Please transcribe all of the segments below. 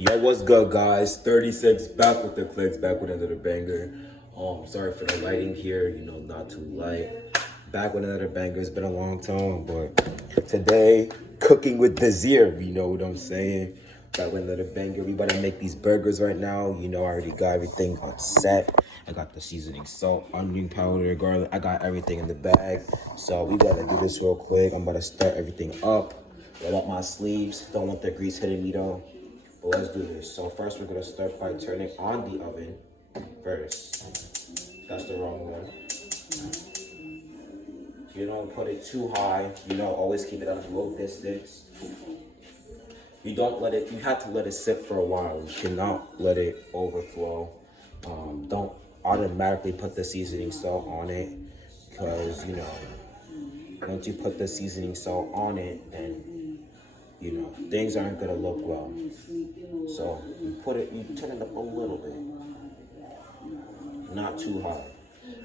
Yo, what's good, guys? 36 back with the clicks, back with another banger. Sorry for the lighting here, not too light. Back with another banger. It's been a long time, but today, cooking with Dahzere, you know what I'm saying? Back with another banger. We about to make these burgers right now. I already got everything on set. I got the seasoning, salt, onion powder, garlic. I got everything in the bag. So we gotta do this real quick. I'm about to start everything up. Roll up my sleeves. Don't want the grease hitting me though. But let's do this. So first we're gonna start by turning on the oven first. That's the wrong one. You don't put it too high. Always keep it at a low distance. You have to let it sit for a while. You cannot let it overflow. Don't automatically put the seasoning salt on it because, once you put the seasoning salt on it, then things aren't gonna look well. So you turn it up a little bit, not too high.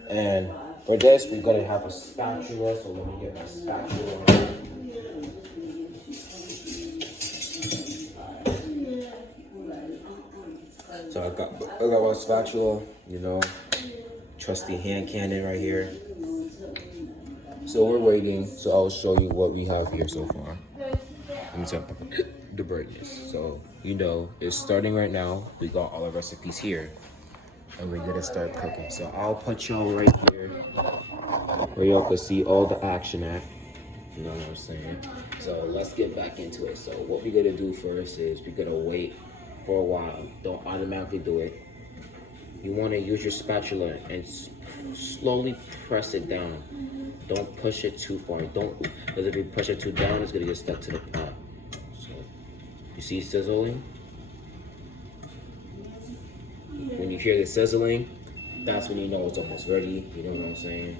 And for this, we're gonna have a spatula. So let me get my spatula. So I got my spatula, trusty hand cannon right here. So we're waiting. So I'll show you what we have here so far. Let me tell you the brightness. So, it's starting right now. We got all our recipes here. And we're gonna start cooking. So I'll put y'all right here where y'all can see all the action at. You know what I'm saying? So let's get back into it. So what we're gonna do first is we're gonna wait for a while. Don't automatically do it. You wanna use your spatula and slowly press it down. Don't push it too far. Because if you push it too down, it's gonna get stuck to the pot. So, you see sizzling? When you hear the sizzling, that's when you know it's almost ready. You know what I'm saying?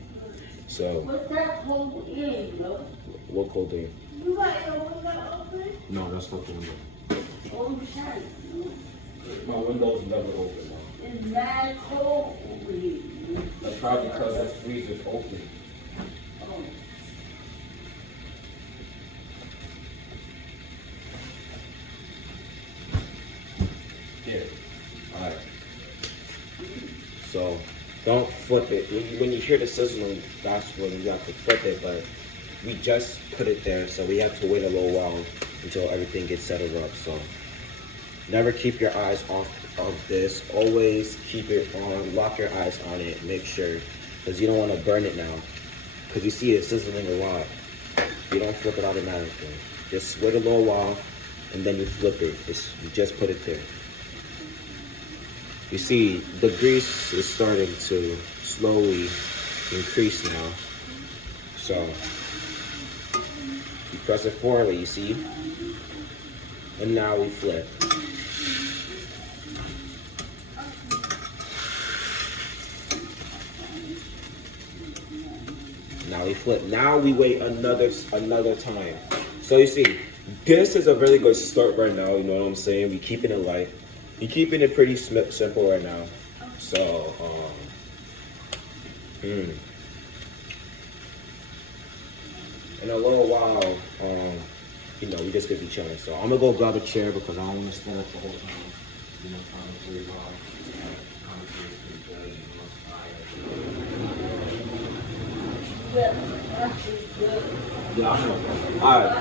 So, what's that cold in, bro? What cold in? You got your window open? No, that's not the window. Oh, my window's never open now. It's mad cold over here. That's probably because that freezer's open. Here. Alright. So don't flip it. When you hear the sizzling, that's when you have to flip it, but we just put it there, so we have to wait a little while until everything gets settled up. So never keep your eyes off of this. Always keep it on, lock your eyes on it, make sure, because you don't want to burn it now. Because you see it sizzling a lot. You don't flip it automatically. Just wait a little while, and then you flip it. You just put it there. You see, the grease is starting to slowly increase now. So, you press it forward, you see? And now we flip. Now we flip. Now we wait another time. So you see, this is a really good start right now. You know what I'm saying? We keeping it light. We keeping it pretty simple right now. So in a little while, we just gonna be chilling. So I'm gonna go grab a chair because I don't want to stand up the whole time. Commentary while commentary is pretty good. Yeah, I know. Alright.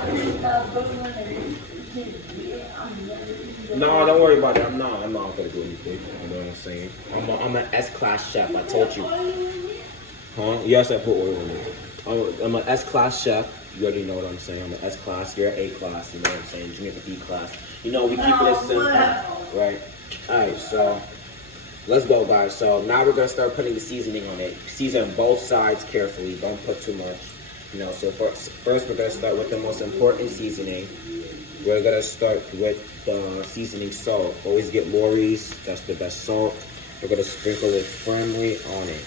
No, don't worry about it. I'm not gonna do anything. You know what I'm saying? I'm an S-class chef. I told you. Huh? Yes, I put oil in it. I'm an S-class chef. You already know what I'm saying. I'm an S-class. You're an A-class. You know what I'm saying? Junior to B-class. We keep it simple, right? Alright, so let's go, guys. So now we're gonna start putting the seasoning on it. Season both sides carefully. Don't put too much. So first we're gonna start with the most important seasoning. We're gonna start with the seasoning salt. Always get Lori's. That's the best salt. We're gonna sprinkle it firmly on it.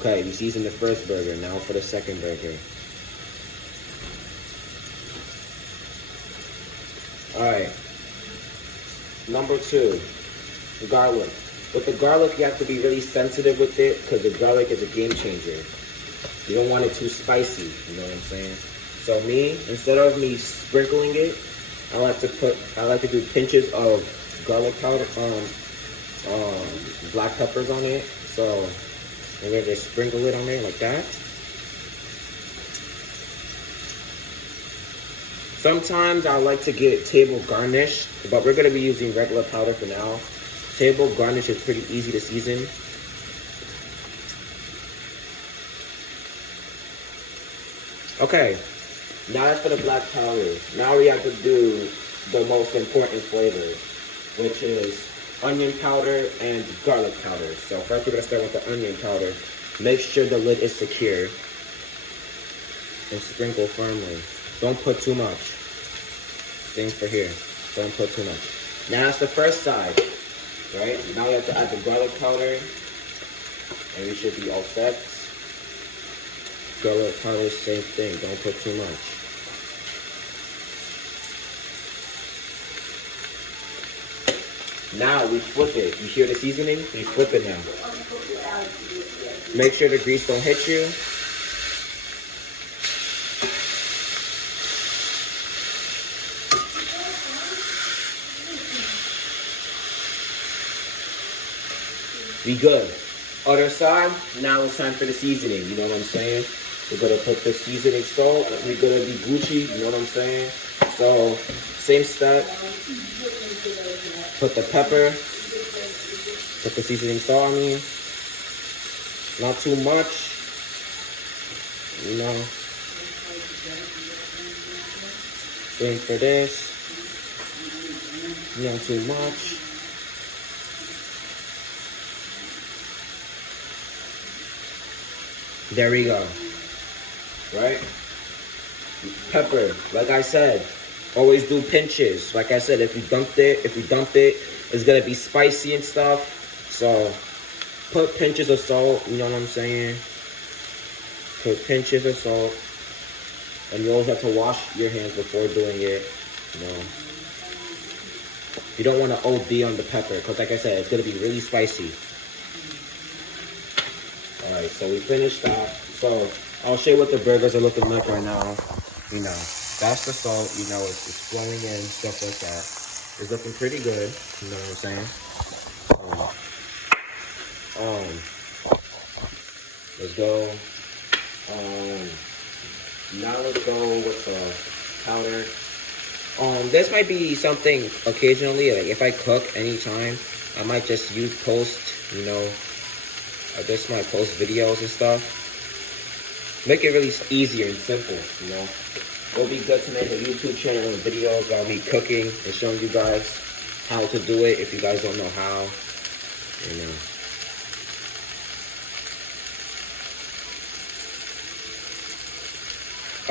Okay, we seasoned the first burger. Now for the second burger. Alright. Number 2, garlic. With the garlic, you have to be really sensitive with it because the garlic is a game changer. You don't want it too spicy, you know what I'm saying? So me, instead of me sprinkling it, I like to do pinches of garlic powder, black peppers on it. So I'm gonna just sprinkle it on there like that. Sometimes I like to get table garnish, but we're gonna be using regular powder for now. Table garnish is pretty easy to season. Okay, now that's for the black powder. Now we have to do the most important flavor, which is onion powder and garlic powder. So first we're gonna start with the onion powder. Make sure the lid is secure and sprinkle firmly. Don't put too much. Same for here. Don't put too much. Now that's the first side, right? Now we have to add the garlic powder, and we should be all set. Garlic powder, same thing. Don't put too much. Now we flip it. You hear the seasoning? We flip it now. Make sure the grease don't hit you. We good. Other side, now it's time for the seasoning, you know what I'm saying? We're gonna put the seasoning salt, we're gonna be Gucci, you know what I'm saying? So, same step. Put the pepper, put the seasoning salt on me. Not too much, you know. Same for this. Not too much. There we go. Right? Pepper, like I said, always do pinches. Like I said, if you dump it, it's gonna be spicy and stuff. So put pinches of salt, you know what I'm saying? Put pinches of salt. And you always have to wash your hands before doing it. You know. You don't want to OD on the pepper, because like I said, it's gonna be really spicy. Alright, so we finished that. So I'll show you what the burgers are looking like right now. You know, that's the salt, you know, it's flowing in, stuff like that. It's looking pretty good, you know what I'm saying? Let's go. Now let's go with the powder. This might be something occasionally, like if I cook anytime, I might just use post, you know, this might post videos and stuff. Make it really easier and simple, you know. It'll be good to make a YouTube channel and videos about me cooking and showing you guys how to do it if you guys don't know how, you know.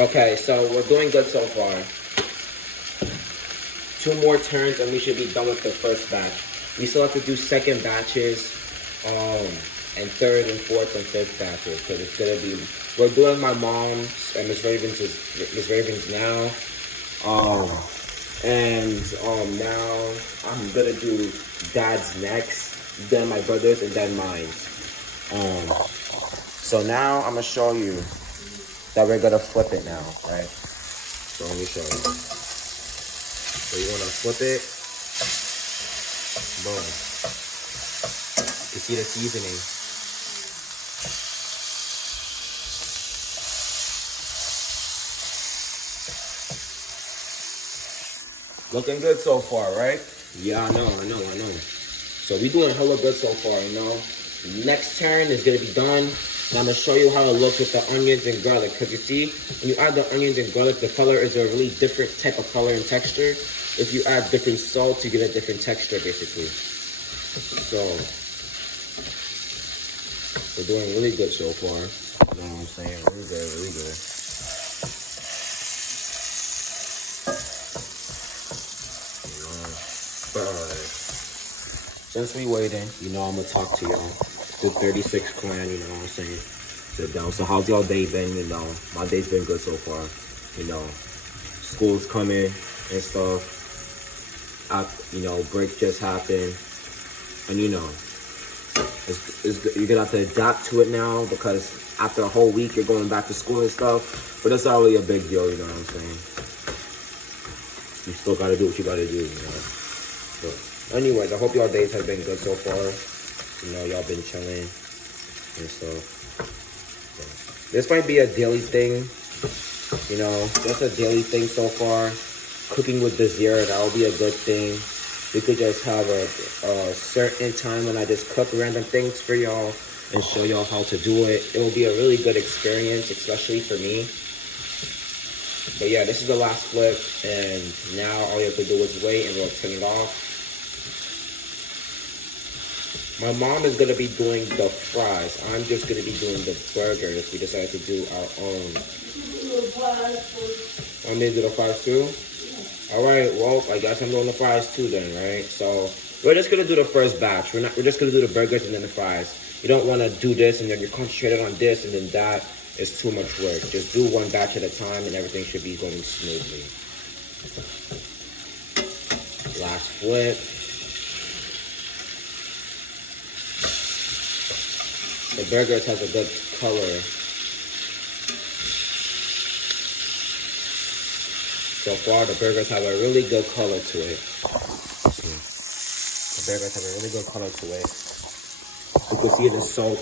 Okay, so we're doing good so far. 2 more turns and we should be done with the first batch. We still have to do second batches, and third and fourth and fifth batches, because it's gonna be, we're doing my mom's and Miss Raven's now, now I'm gonna do Dad's next, then my brother's, and then mine. So now I'm gonna show you that we're gonna flip it now, right? So let me show you. So you wanna flip it, boom. You see the seasoning. Looking good so far, right? Yeah, I know. So we doing hella good so far, you know. Next turn is gonna be done. And I'm gonna show you how it looks with the onions and garlic. Cause you see, when you add the onions and garlic, the color is a really different type of color and texture. If you add different salt, you get a different texture, basically. So we're doing really good so far. You know what I'm saying? Really good, really good. Alright. Since we waiting, you know I'm gonna talk to y'all. The 36 clan, you know what I'm saying? Sit down. So how's y'all day been? You know, my day's been good so far. You know, school's coming and stuff. You know, break just happened. And you know, You're gonna have to adapt to it now because after a whole week you're going back to school and stuff. But that's not really a big deal, you know what I'm saying? You still gotta do what you gotta do, you know. But anyways, I hope y'all days have been good so far. You know, y'all been chilling and stuff. So, this might be a daily thing, you know, just a daily thing so far. Cooking with Dahzere, that will be a good thing. We could just have a certain time when I just cook random things for y'all and show y'all how to do it. It will be a really good experience, especially for me. But yeah, this is the last flip, and now all you have to do is wait and we'll turn it off. My mom is going to be doing the fries. I'm just going to be doing the burgers. We decided to do our own. Want me to do the fries too? Alright, well, I guess I'm doing the fries too then, right? So, we're just going to do the first batch. We're just going to do the burgers and then the fries. You don't want to do this and then you're concentrated on this and then that. It's too much work. Just do one batch at a time and everything should be going smoothly. Last flip. The burgers has a good color. So far, the burgers have a really good color to it. The burgers have a really good color to it. You can see the salt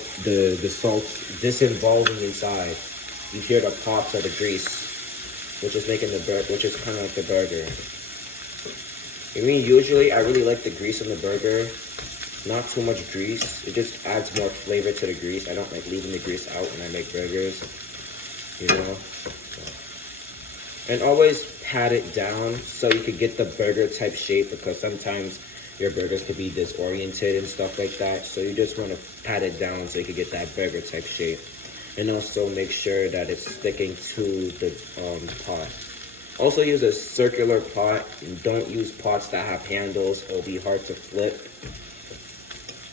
disinvolving inside. You hear the pops of the grease, which is making which is kind of like the burger. I mean, usually I really like the grease on the burger. Not too much grease. It just adds more flavor to the grease. I don't like leaving the grease out when I make burgers. You know. And always pat it down so you could get the burger type shape, because sometimes your burgers could be disoriented and stuff like that. So you just want to pat it down so you could get that burger type shape. And also make sure that it's sticking to the pot. Also use a circular pot. And don't use pots that have handles. It'll be hard to flip.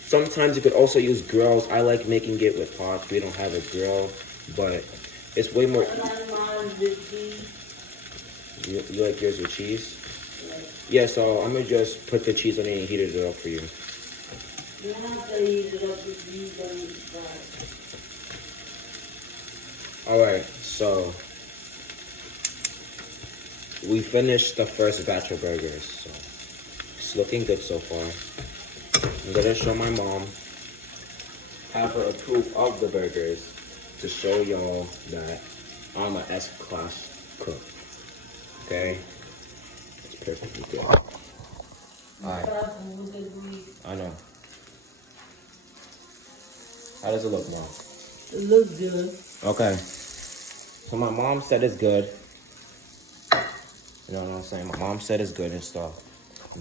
Sometimes you could also use grills. I like making it with pots. We don't have a grill, but it's way more. You like yours with cheese? Yeah, so I'm going to just put the cheese on it and heat it up for you. Alright, so we finished the first batch of burgers. So it's looking good so far. I'm going to show my mom, have her approve of the burgers to show y'all that I'm an S-class cook. Okay, it's perfectly good. Alright, I know. How does it look, Mom? It looks good. Okay, so my mom said it's good. You know what I'm saying? My mom said it's good and stuff.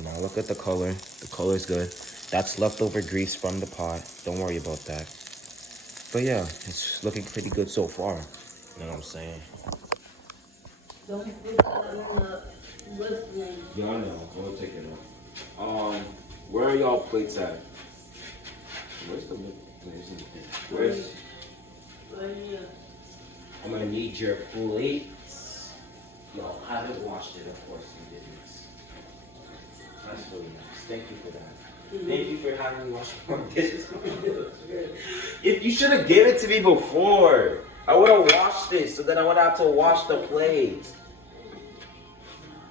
Now look at the color. The color is good. That's leftover grease from the pot. Don't worry about that. But yeah, it's looking pretty good so far. You know what I'm saying? Don't put that in the listening. Yeah, I know. We'll take it out. Where are y'all plates at? Where's the Where's? Right here. I'm gonna need your plates. Y'all haven't washed it, of course you didn't. That's really nice. Thank you for that. Thank you for having me wash more dishes. If you should have given it to me before. I would have washed it, so then I would have to wash the plates.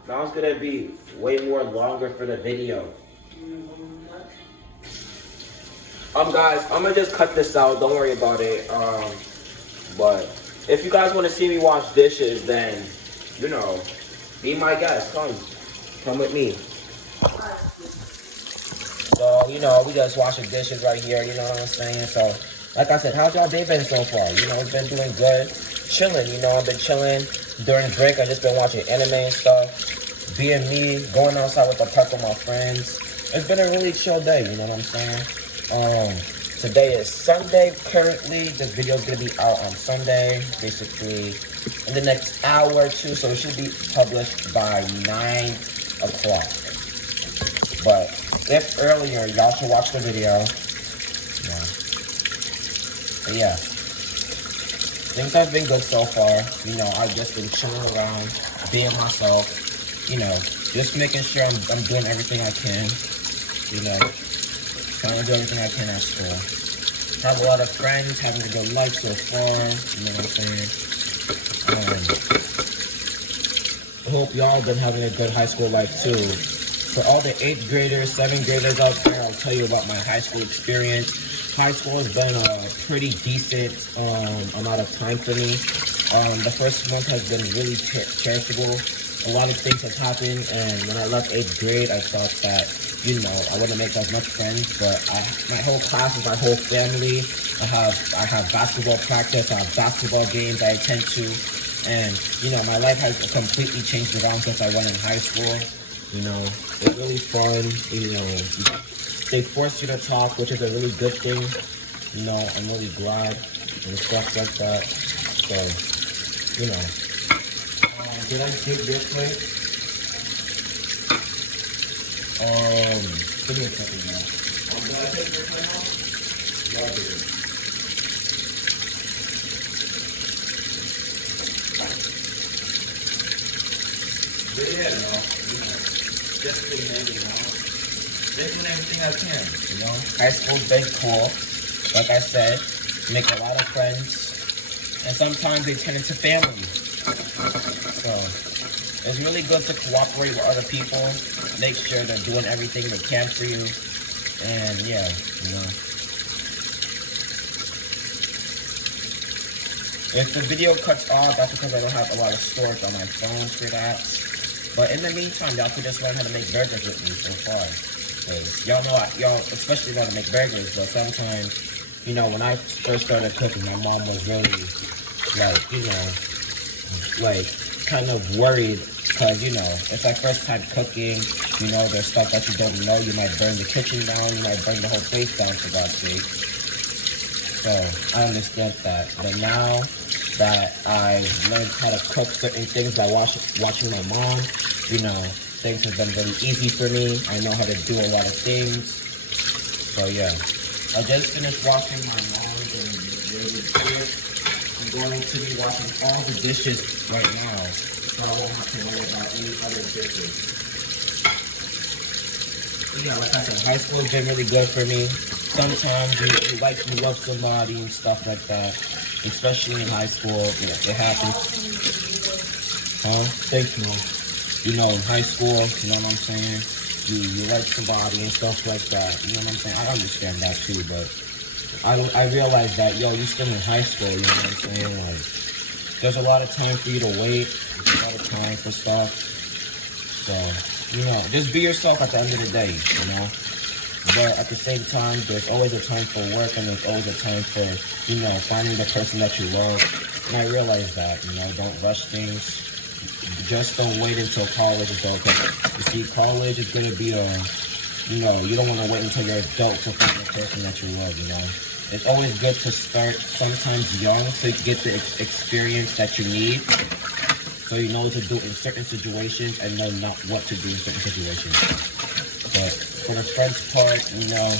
Now it's gonna be way more longer for the video. Guys, I'm gonna just cut this out. Don't worry about it. But if you guys want to see me wash dishes, then you know, be my guest. Come with me. So you know, we just washing dishes right here. You know what I'm saying? So. Like I said, how's y'all day been so far? You know, it's been doing good. Chilling, you know, I've been chilling. During the break, I've just been watching anime and stuff. Being me, going outside with the park with my friends. It's been a really chill day, you know what I'm saying? Today is Sunday currently. This video is going to be out on Sunday, basically in the next hour or two. So it should be published by 9 o'clock. But if earlier, y'all should watch the video. Yeah. But yeah, things have been good so far. You know, I've just been chilling around, being myself. You know, just making sure I'm doing everything I can. You know, trying to do everything I can at school. Have a lot of friends, having a good life so far, you know what I'm saying? I hope y'all been having a good high school life too. For all the 8th graders, 7th graders out there, I'll tell you about my high school experience. High school has been a pretty decent amount of time for me. The first month has been really charitable. A lot of things have happened, and when I left 8th grade, I thought that, you know, I wouldn't make as much friends, but my whole class is my whole family. I have basketball practice, I have basketball games I attend to, and, you know, my life has completely changed around since I went in high school. You know, it's really fun, you know, they force you to talk, which is a really good thing. You know, I'm really glad and stuff like that. So, you know. Did I take this way? Give me a second now. Did I take this way now? No, I didn't. But yeah, no, you know, just being handy, you know. Just doing everything I can, you know. High school's been cool. Like I said, make a lot of friends. And sometimes they turn into family. So, it's really good to cooperate with other people. Make sure they're doing everything they can for you. And yeah, you know. If the video cuts off, that's because I don't have a lot of storage on my phone for that. But in the meantime, y'all could just learn how to make burgers with me so far. Because y'all know, y'all especially know how to make burgers, but sometimes, you know, when I first started cooking, my mom was really, like, you know, like, kind of worried because, you know, it's my first time cooking. You know, there's stuff that you don't know. You might burn the kitchen down. You might burn the whole place down, for God's sake. So, I understand that. But now that I've learned how to cook certain things by watching my mom, you know, things have been really easy for me. I know how to do a lot of things. So, yeah. I just finished washing my lawn and really quick. I'm going to be washing all the dishes right now, so I won't have to worry about any other dishes. Yeah, like I said, high school has been really good for me. Sometimes you love somebody and stuff like that, especially in high school. You know, it happens. Huh? Thank you. You know, in high school, you know what I'm saying? You like somebody and stuff like that. You know what I'm saying? I understand that too, but I realized that, yo, you still in high school, you know what I'm saying? Like, there's a lot of time for you to wait. There's a lot of time for stuff. So, you know, just be yourself at the end of the day, you know? But at the same time, there's always a time for work and there's always a time for, you know, finding the person that you love. And I realized that, you know, don't rush things. Just don't wait until college is over. You see, college is going to be a, you know, you don't want to wait until you're adult to find the person that you love, you know? It's always good to start sometimes young so you get the experience that you need. So you know what to do in certain situations and know not what to do in certain situations. But for the friends part, you know,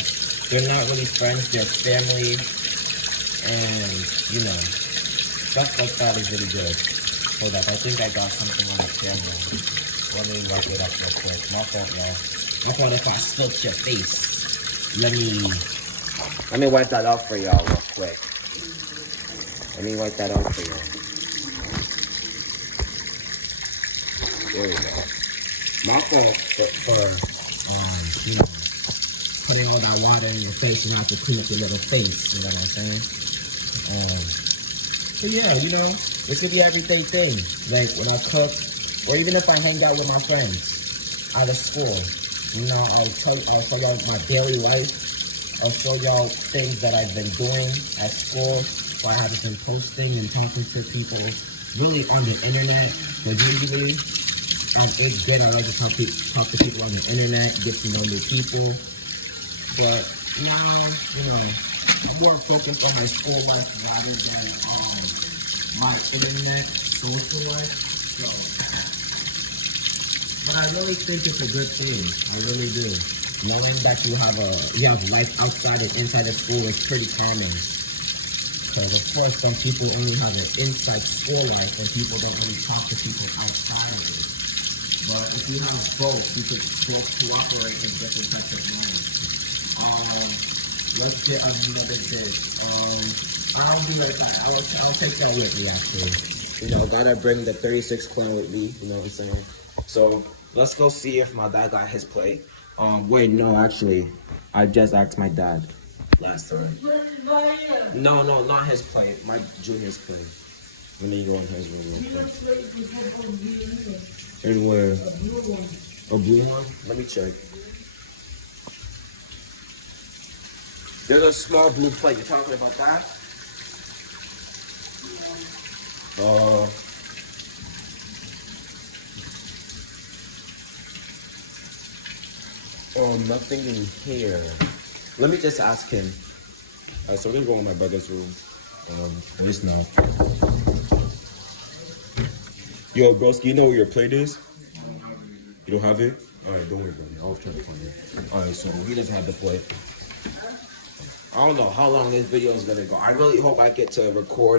they're not really friends, they're family. And, you know, stuff like that is really good. Hold up, I think I got something on the camera. Let me wipe it up real quick. My fault, y'all. My fault if I spilt your face. Let me wipe that off for y'all real quick. Let me wipe that off for y'all. There we go. My fault for you know, putting all that water in your face and have to clean up your little face. You know what I'm saying? But yeah, you know, it could be everyday thing. Like when I cook, or even if I hang out with my friends out of school, you know, I'll show y'all my daily life. I'll show y'all things that I've been doing at school. So I haven't been posting and talking to people really on the internet. But usually, at 8th grade, I like to talk to people on the internet, get to know new people. But now, you know, I'm more focused on my school life rather than my internet social life. So, but I really think it's a good thing. I really do. Knowing that you have life outside and inside of school is pretty common. Because of course some people only have an inside school life and people don't really talk to people outside of it. But if you have both, you could both cooperate in different types of moments. Let's get another dish. I'll be right back. I'll take that with me actually. You know, gotta bring the 36 clan with me. You know what I'm saying? So let's go see if my dad got his plate. Wait, no, actually, I just asked my dad last time. No, not his plate. My junior's plate. Let me go in his room real quick. And where? A blue one? Let me check. There's a small blue plate. You're talking about that? Oh, nothing in here. Let me just ask him. So we're gonna go in my brother's room. Just now. Yo, broski, you know where your plate is? You don't have it? Alright, don't worry about it. I'll try to find it. Alright, so he doesn't have the plate. I don't know how long this video is gonna go. I really hope I get to record